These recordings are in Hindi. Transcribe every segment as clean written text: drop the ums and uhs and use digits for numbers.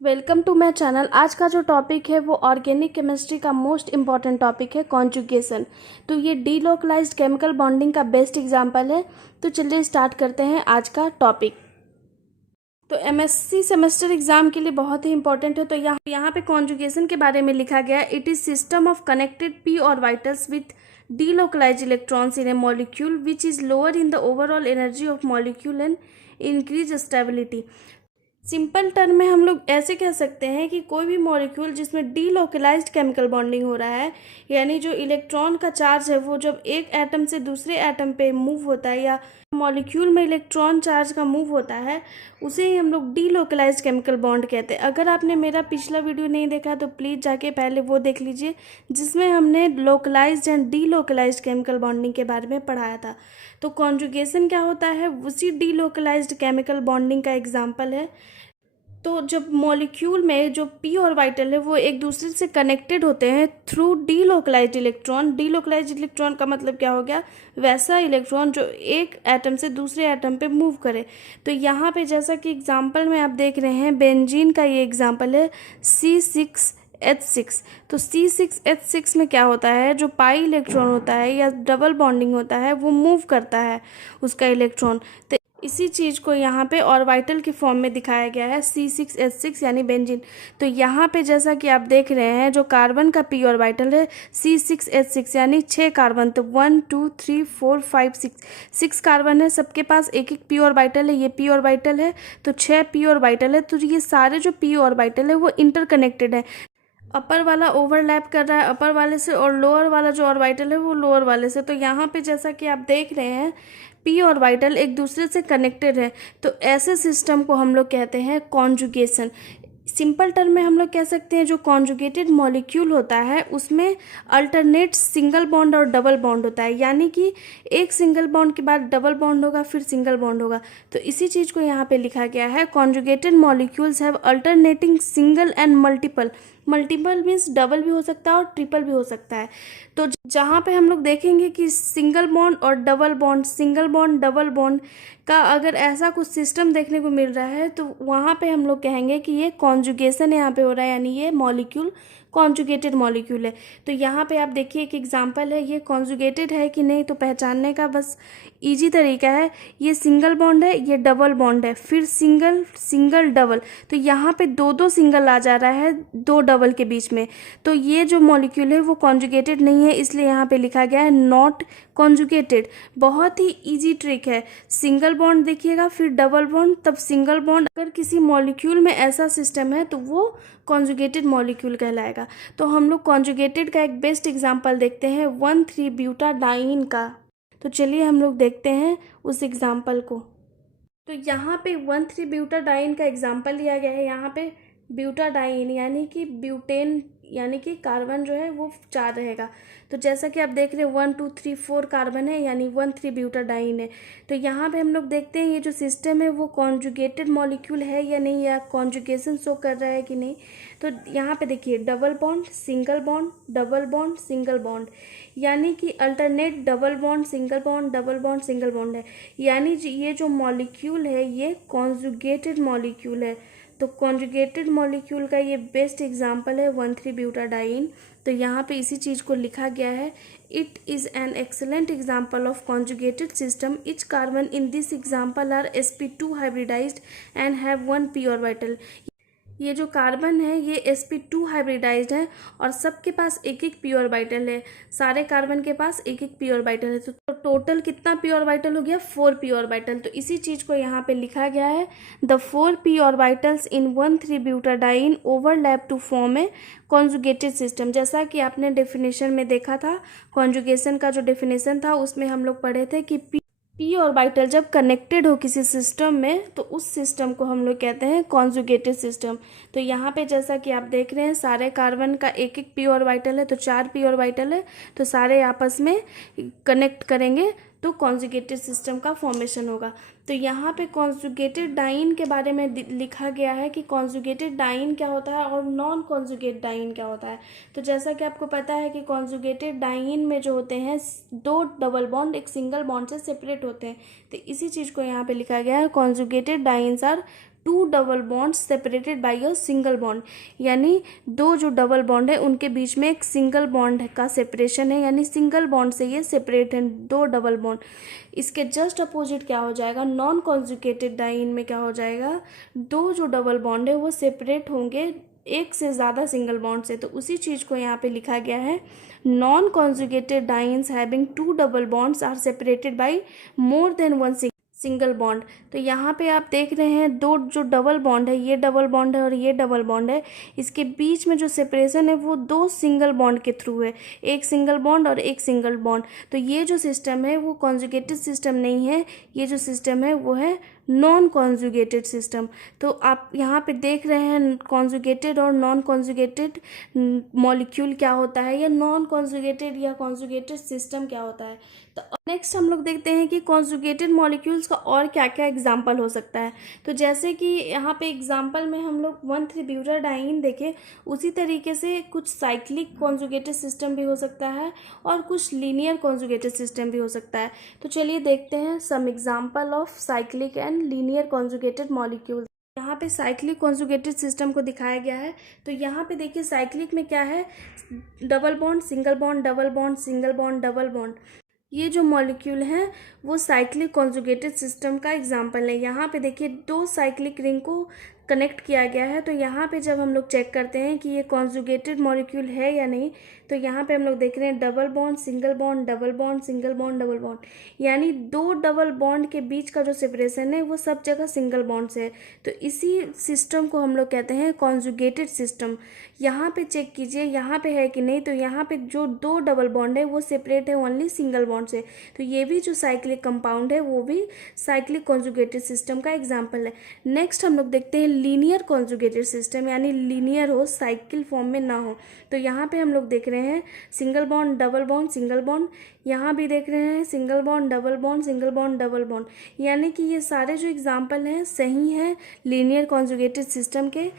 Welcome to my channel. आज का जो टॉपिक है वो ऑर्गेनिक केमिस्ट्री का मोस्ट इम्पॉर्टेंट टॉपिक है कॉन्जुगेशन। तो ये डीलोकलाइज्ड केमिकल बॉन्डिंग का बेस्ट एग्जांपल है। तो चलिए स्टार्ट करते हैं आज का टॉपिक। तो एमएससी सेमेस्टर एग्जाम के लिए बहुत ही इंपॉर्टेंट है। तो यहाँ पे कॉन्जुगेशन के बारे में लिखा गया है, it is system of connected P orbitals with delocalized electrons in a molecule which is lower in the overall energy of molecule and increase stability। Simple term में हम लोग ऐसे कह सकते हैं कि कोई भी मॉलिक्यूल जिसमें डीलोकलाइज्ड केमिकल बॉन्डिंग हो रहा है, यानी जो इलेक्ट्रॉन का चार्ज है वो जब एक एटम से दूसरे एटम पे मूव होता है या मॉलिक्यूल में इलेक्ट्रॉन चार्ज का मूव होता है, उसे ही हम लोग डीलोकलाइज्ड केमिकल बॉन्ड कहते हैं। अगर आपने मेरा पिछला वीडियो नहीं देखा तो प्लीज़ जाके पहले वो देख लीजिए, जिसमें हमने localized and delocalized chemical bonding के बारे में पढ़ाया था। तो कॉन्जुगेशन क्या होता है, उसी डीलोकलाइज्ड केमिकल बॉन्डिंग का एग्जाम्पल है। तो जब मॉलिक्यूल में जो पी ऑर्बिटल है वो एक दूसरे से कनेक्टेड होते हैं through delocalised electron. Delocalised electron का मतलब क्या हो गया, वैसा इलेक्ट्रॉन जो एक एटम से दूसरे एटम पे मूव करे। तो यहाँ पे जैसा कि एग्जांपल में आप देख रहे हैं, बेंजीन का ये एग्जांपल है C6H6। तो C6H6 में क्या होता है, जो पाई इलेक्ट्रॉन होता है या डबल बॉन्डिंग होता है वो मूव करता है उसका इलेक्ट्रॉन। तो इसी चीज़ को यहाँ पे ऑर्बिटल की फॉर्म में दिखाया गया है, C6H6 यानी बेंजीन। तो यहाँ पे जैसा कि आप देख रहे हैं, जो कार्बन का पी ऑर्बिटल है C6H6 यानी 6 कार्बन। तो 1 2 3 4 5 6 कार्बन है, सबके पास एक एक पी ऑर्बिटल है। ये पी ऑर्बिटल है तो 6 पी ऑर्बिटल है। तो ये सारे जो पी ऑर्बिटल है वो इंटरकनेक्टेड है। अपर वाला ओवरलैप कर रहा है अपर वाले से, और लोअर वाला जो ऑर्बिटल है वो लोअर वाले से। तो यहाँ पे जैसा कि आप देख रहे हैं, पी ऑर्बिटल एक दूसरे से कनेक्टेड है। तो ऐसे सिस्टम को हम लोग कहते हैं कॉन्जुगेशन। सिंपल टर्म में हम लोग कह सकते हैं, जो कॉन्जुगेटेड मॉलिक्यूल होता है उसमें अल्टरनेट सिंगल बॉन्ड और डबल बॉन्ड होता है, यानी कि एक सिंगल बॉन्ड के बाद डबल बॉन्ड होगा, फिर सिंगल बॉन्ड होगा। तो इसी चीज़ को यहाँ पे लिखा गया है, conjugated molecules have alternating single and multiple. Multiple means double भी हो सकता है और ट्रिपल भी हो सकता है। तो जहाँ पे हम लोग देखेंगे कि सिंगल बॉन्ड और double bond, single bond double bond का अगर ऐसा कुछ सिस्टम देखने को मिल रहा है, तो वहाँ पे हम लोग कहेंगे कि ये कॉन्जुगेशन यहाँ पे हो रहा है, यानी ये मॉलिक्यूल कॉन्जुगेटेड मॉलिक्यूल है। तो यहाँ पे आप देखिए एक एग्जांपल है, ये कॉन्जुगेटेड है कि नहीं तो पहचानने का बस इजी तरीका है, ये सिंगल बॉन्ड है, ये डबल बॉन्ड है, फिर सिंगल सिंगल डबल। तो यहाँ पे दो दो सिंगल आ जा रहा है दो डबल के बीच में। तो ये जो मॉलिक्यूल है वो कॉन्जुगेटेड नहीं है, इसलिए यहाँ पे लिखा गया है नॉट कॉन्जुगेटेड। बहुत ही इजी ट्रिक है, सिंगल बॉन्ड देखिएगा फिर डबल बॉन्ड तब सिंगल बॉन्ड। अगर किसी मॉलिक्यूल में ऐसा सिस्टम है तो वो कॉन्जुगेटेड मॉलिक्यूल कहलाएगा। तो हम लोग कॉन्जुगेटेड का एक बेस्ट एग्जांपल देखते हैं 1,3-ब्यूटाडाइन का। तो चलिए हम लोग देखते हैं उस एग्जांपल को। तो यहाँ पे 1,3-ब्यूटाडाइन का एग्जांपल लिया गया है। यहाँ पे ब्यूटाडाइन यानी कि ब्यूटेन, यानी कि कार्बन जो है वो 4 रहेगा। तो जैसा कि आप देख रहे हैं 1 2 3 4 कार्बन है, यानी 1,3-ब्यूटाडाइन है। तो यहाँ पे हम लोग देखते हैं ये जो सिस्टम है वो कॉन्जुगेटेड मॉलिक्यूल है या नहीं, या कॉन्जुगेशन शो कर रहा है कि नहीं। तो यहाँ पे देखिए double bond single bond double bond single bond, यानी कि alternate double bond single bond double bond single bond है। यानी ये जो मॉलिक्यूल है ये कॉन्जुगेटेड मॉलिक्यूल है। तो कॉन्जुगेटेड मॉलिक्यूल का ये बेस्ट एग्जांपल है 1,3-ब्यूटाडाइन। तो यहाँ पे इसी चीज़ को लिखा गया है, it is an excellent example of conjugated system. Each carbon in this example are sp2 hybridized and have 1 p orbital. ये जो कार्बन है ये sp2 हाइब्रिडाइज्ड है और सबके पास एक एक पी ऑर्बिटल है। सारे कार्बन के पास एक एक पी ऑर्बिटल है। तो टोटल कितना पी ऑर्बिटल हो गया, 4 पी ऑर्बिटल। तो इसी चीज़ को यहाँ पे लिखा गया है, द 4 पी ऑर्बिटल्स इन 1,3-ब्यूटाडाइन overlap to form a conjugated system. जैसा कि आपने डेफिनेशन में देखा था, कॉन्जुगेशन का जो डेफिनेशन था उसमें हम लोग पढ़े थे कि पी ऑर्बिटल जब कनेक्टेड हो किसी सिस्टम में तो उस सिस्टम को हम लोग कहते हैं कॉन्जुगेटेड सिस्टम। तो यहाँ पे जैसा कि आप देख रहे हैं सारे कार्बन का एक एक पी ऑर्बिटल है, तो 4 पी ऑर्बिटल है, तो सारे आपस में कनेक्ट करेंगे तो कॉन्जुगेटेड सिस्टम का फॉर्मेशन होगा। तो यहाँ पे कॉन्जुगेटेड डाइन के बारे में लिखा गया है कि कॉन्जुगेटेड डाइन क्या होता है और नॉन कॉन्जुगेट डाइन क्या होता है। तो जैसा कि आपको पता है कि कॉन्जुगेटेड डाइन में जो होते हैं 2 डबल बॉन्ड एक सिंगल बॉन्ड से सेपरेट होते हैं। तो इसी चीज़ को यहाँ पे लिखा गया है, conjugated dienes are two double bonds separated by a single bond, यानी दो जो डबल बॉन्ड है उनके बीच में एक सिंगल बॉन्ड का सेपरेशन है, यानी सिंगल बॉन्ड से ये सेपरेट है दो डबल बॉन्ड। इसके जस्ट अपोजिट क्या हो जाएगा, नॉन कॉन्जुगेटेड डाइईन में क्या हो जाएगा, दो जो डबल बॉन्ड है वो सेपरेट होंगे एक से ज़्यादा सिंगल बॉन्ड से। तो उसी चीज़ को यहाँ पे लिखा गया है, non conjugated dienes having two double bonds are separated by more than one single bond. तो यहाँ पे आप देख रहे हैं दो जो डबल बॉन्ड है, ये डबल बॉन्ड है और ये डबल बॉन्ड है, इसके बीच में जो सेपरेशन है वो दो सिंगल बॉन्ड के थ्रू है, एक सिंगल बॉन्ड और एक सिंगल बॉन्ड। तो ये जो सिस्टम है वो कॉन्जुगेटेड सिस्टम नहीं है, ये जो सिस्टम है वो है नॉन कॉन्जुगेटेड सिस्टम। तो आप यहाँ पे देख रहे हैं कॉन्जुगेटेड और नॉन कॉन्जुगेटेड मॉलिक्यूल क्या होता है, या नॉन कॉन्जुगेटेड या कॉन्जुगेटेड सिस्टम क्या होता है। तो नेक्स्ट हम लोग देखते हैं कि कॉन्जुगेटेड मॉलिक्यूल्स का और क्या क्या एग्जाम्पल हो सकता है। तो जैसे कि यहाँ पे एग्जाम्पल में हम लोग 1,3-ब्यूटाडाइईन देखें, उसी तरीके से कुछ साइक्लिक कॉन्जुगेटेड सिस्टम भी हो सकता है और कुछ लीनियर कॉन्जुगेटेड सिस्टम भी हो सकता है। तो चलिए देखते हैं some example of cyclic and linear conjugated molecules. यहाँ पे साइक्लिक कॉन्जुगेटेड सिस्टम को दिखाया गया है। तो यहाँ पे देखिए साइक्लिक में क्या है, double bond single bond double bond single bond double bond. ये जो मॉलिक्यूल हैं वो साइक्लिक कॉन्जुगेटेड सिस्टम का एग्जाम्पल है। यहाँ पे देखिए दो साइक्लिक रिंग को कनेक्ट किया गया है। तो यहाँ पे जब हम लोग चेक करते हैं कि ये कॉन्जुगेटेड मॉलिक्यूल है या नहीं, तो यहाँ पे हम लोग देख रहे हैं double bond single bond double bond single bond double bond, यानी दो डबल बॉन्ड के बीच का जो सेपरेशन है वो सब जगह सिंगल बॉन्ड से है। तो इसी सिस्टम को हम लोग कहते हैं कॉन्जुगेटेड सिस्टम। यहाँ पे चेक कीजिए यहाँ पे है कि नहीं, तो यहाँ पे जो दो डबल बॉन्ड है वो सेपरेट है ओनली सिंगल बॉन्ड से। तो ये भी जो साइक्लिक कंपाउंड है वो भी साइक्लिक कॉन्जुगेटेड सिस्टम का एग्जाम्पल है। नेक्स्ट हम लोग देखते हैं लीनियर कॉन्जुगेटेड सिस्टम, यानी लीनियर हो, साइकिल फॉर्म में ना हो। तो यहाँ पे हम लोग देख रहे हैं single bond double bond single bond, यहाँ भी देख रहे हैं single bond double bond single bond double bond, यानी कि ये सारे जो एग्जाम्पल हैं सही हैं लीनियर कॉन्जुगेटेड सिस्टम के।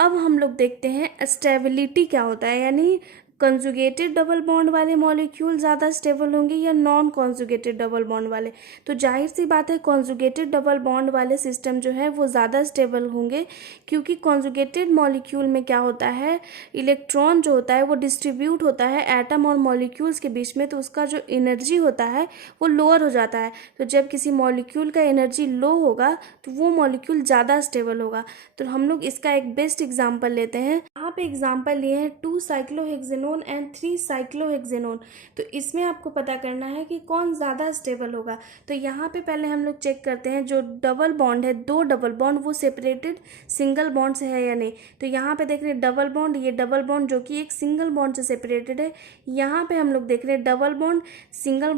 अब हम लोग देखते हैं स्टेबिलिटी क्या होता है, यानी कंजुगेटेड डबल बॉन्ड वाले मॉलिक्यूल ज़्यादा स्टेबल होंगे या नॉन कॉन्जुगेटेड डबल बॉन्ड वाले। तो जाहिर सी बात है कॉन्जुगेटेड डबल बॉन्ड वाले सिस्टम जो है वो ज़्यादा स्टेबल होंगे, क्योंकि कॉन्जुगेटेड मॉलिक्यूल में क्या होता है, इलेक्ट्रॉन जो होता है वो डिस्ट्रीब्यूट होता है एटम और मॉलिक्यूल्स के बीच में, तो उसका जो एनर्जी होता है वो लोअर हो जाता है। तो जब किसी मॉलिक्यूल का एनर्जी लो होगा तो वो मॉलिक्यूल ज़्यादा स्टेबल होगा। तो हम लोग इसका एक बेस्ट एग्जाम्पल लेते हैं। यहाँ पे एग्जाम्पल लिए हैं 2-साइक्लोहेक्सेनोन एंड 3-साइक्लोहेक्सेनोन। तो इसमें आपको पता करना है कि कौन ज़्यादा स्टेबल होगा। तो यहाँ पे पहले हम लोग चेक करते हैं जो डबल बॉन्ड है, दो डबल बॉन्ड वो सेपरेटेड सिंगल बॉन्ड से है या नहीं। तो यहाँ पे देख रहे हैं डबल बॉन्ड, ये डबल बॉन्ड जो कि एक सिंगल बॉन्ड से सेपरेटेड है। यहाँ पे हम लोग देख रहे हैं double bond single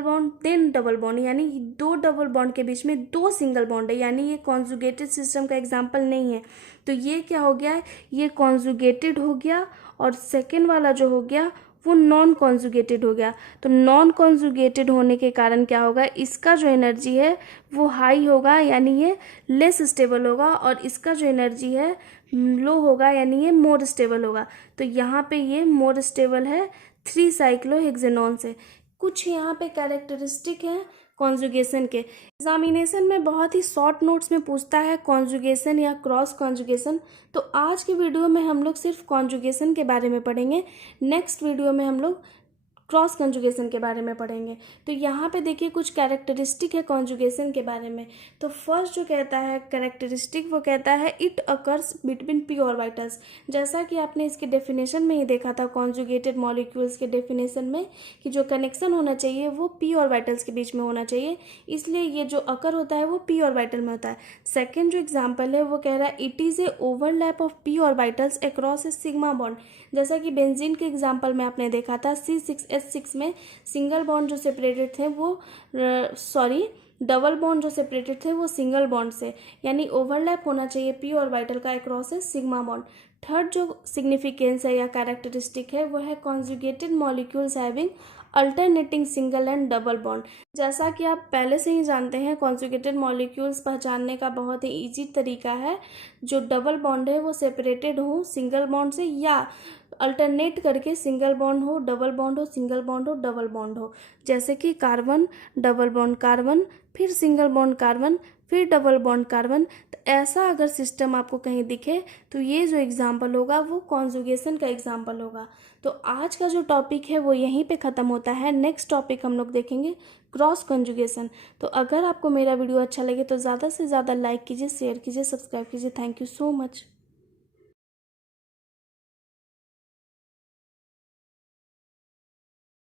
bond then double bond, यानी दो डबल बॉन्ड के बीच में दो सिंगल बॉन्ड है, यानी ये कॉन्जुगेटेड सिस्टम का एग्जाम्पल नहीं है। तो ये क्या हो गया, ये कॉन्जुगेटेड हो गया, और सेकेंड वाला जो हो गया वो नॉन कॉन्जुगेटेड हो गया। तो नॉन कॉन्जुगेटेड होने के कारण क्या होगा, इसका जो एनर्जी है वो हाई होगा, यानी ये लेस स्टेबल होगा, और इसका जो एनर्जी है लो होगा, यानी ये मोर स्टेबल होगा। तो यहाँ पे ये मोर स्टेबल है 3-साइक्लोहेक्सेनोन से। कुछ यहाँ पे कैरेक्टरिस्टिक हैं कॉन्जुगेशन के। एग्जामिनेशन में बहुत ही शॉर्ट नोट्स में पूछता है कॉन्जुगेशन या क्रॉस कॉन्जुगेशन। तो आज की वीडियो में हम लोग सिर्फ कॉन्जुगेशन के बारे में पढ़ेंगे, नेक्स्ट वीडियो में हम लोग क्रॉस कॉन्जुगेशन के बारे में पढ़ेंगे। तो यहाँ पे देखिए कुछ कैरेक्टरिस्टिक है कॉन्जुगेशन के बारे में। तो फर्स्ट जो कहता है कैरेक्टरिस्टिक, वो कहता है it occurs between P orbitals. जैसा कि आपने इसके डेफिनेशन में ही देखा था कॉन्जुगेटेड मॉलिक्यूल्स के डेफिनेशन में, कि जो कनेक्शन होना चाहिए वो पी ऑर्बिटल्स के बीच में होना चाहिए, इसलिए ये जो अकर होता है वो पी ऑर्बिटल में होता है। सेकेंड जो एग्जाम्पल है वो कह रहा है it is a overlap of P orbitals across A sigma bond. जैसा कि बेंजीन के एग्जाम्पल में आपने देखा था C6H6 में सिंगल बॉन्ड जो सेपरेटेड थे वो डबल बॉन्ड जो सेपरेटेड थे वो सिंगल बॉन्ड से, यानी ओवरलैप होना चाहिए पी ऑर्बिटल का अक्रॉस ए सिग्मा बॉन्ड। थर्ड जो सिग्निफिकेंस है या कैरेक्टरिस्टिक है वो है conjugated molecules having alternating single and double bond. जैसा कि आप पहले से ही जानते हैं कॉन्जुगेटेड मॉलिक्यूल्स पहचानने का बहुत ही इजी तरीका है, जो डबल बॉन्ड है वो सेपरेटेड हो सिंगल बॉन्ड से, या अल्टरनेट करके सिंगल बॉन्ड हो डबल बॉन्ड हो सिंगल बॉन्ड हो डबल बॉन्ड हो। जैसे कि कार्बन डबल बॉन्ड कार्बन, फिर सिंगल बॉन्ड कार्बन, फिर डबल बॉन्ड कार्बन। तो ऐसा अगर सिस्टम आपको कहीं दिखे तो ये जो एग्जाम्पल होगा वो कॉन्जुगेशन का एग्जाम्पल होगा। तो आज का जो टॉपिक है वो यहीं पे ख़त्म होता है। नेक्स्ट टॉपिक हम लोग देखेंगे क्रॉस कॉन्जुगेशन। तो अगर आपको मेरा वीडियो अच्छा लगे तो ज़्यादा से ज़्यादा लाइक कीजिए, शेयर कीजिए, सब्सक्राइब कीजिए। Thank you so much.